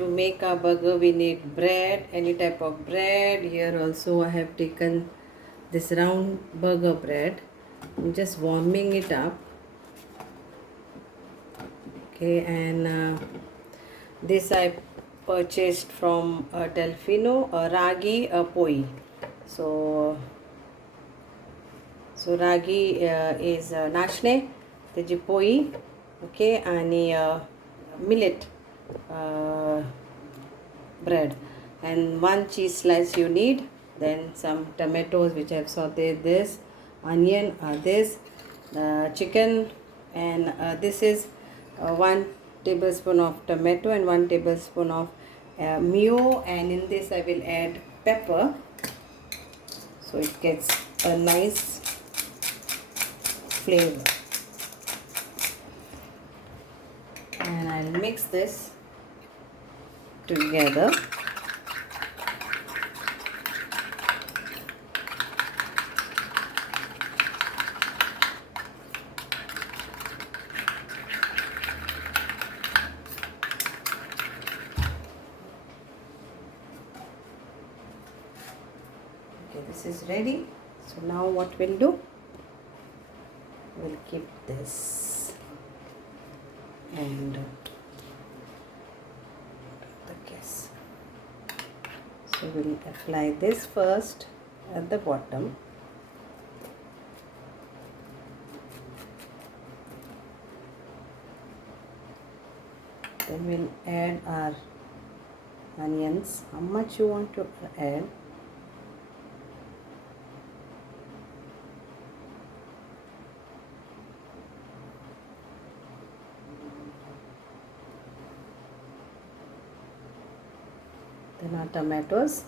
to make a burger we need bread, any type of bread. Here also I have taken this round burger bread. I'm just warming it up. Okay, and this I purchased from Delfino, a ragi, a poi. So ragi is nashne, teji poi. Okay, आणि millet bread, and one cheese slice you need. Then some tomatoes which I have sauteed, this onion, this chicken, and this is 1 tablespoon of tomato and 1 tablespoon of mayo, and in this I will add pepper so it gets a nice flavor. And I'll mix this together. Okay, this is ready. So now what we'll do, we'll keep this and the gas. So we'll apply this first at the bottom. Then we'll add our onions. How much you want to add? Then our tomatoes.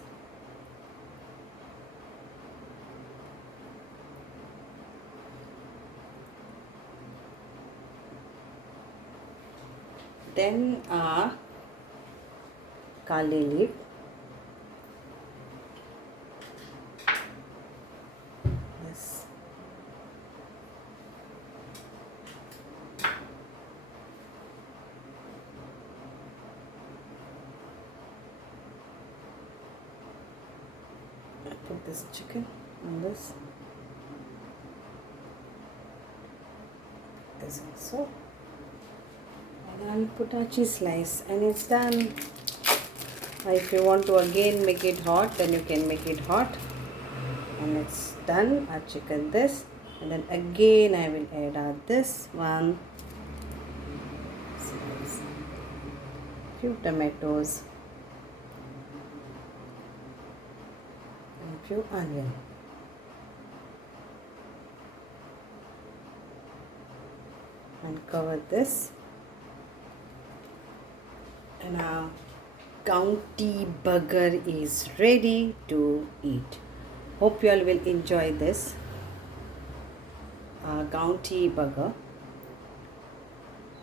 Then our kale leaf. Yes. Put this chicken on this. This also. And I'll put a cheese slice, and it's done. If you want to again make it hot, then you can make it hot. And it's done. Our chicken this, and then again I will add this one. Few tomatoes. Few onion, and cover this, and our county burger is ready to eat. Hope you all will enjoy this county burger.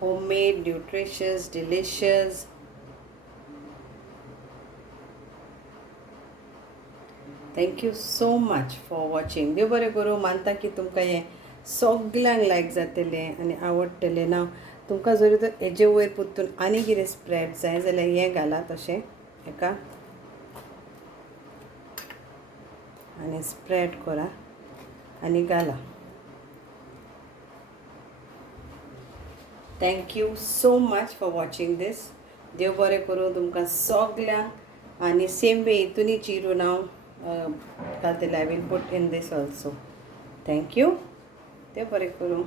Homemade, nutritious, delicious. Thank you so much for watching. देव बरें करूं. मानता की तुमकां हें सगळ्यांक लायक जातलें आनी आवडटलें. ना तुमकां जरी तर हेजे वयर परतून आनी कितें स्प्रेड जाय जाल्यार हें घालात अशें हेका आनी स्प्रेड करा आनी घाला. Thank you so much for watching this. देव बरें करूं तुमकां सगळ्यांक. आनी सेम वे हितूनय चिरून हांव घालतलें. I will put in this also. Thank you. देव बरें करूं.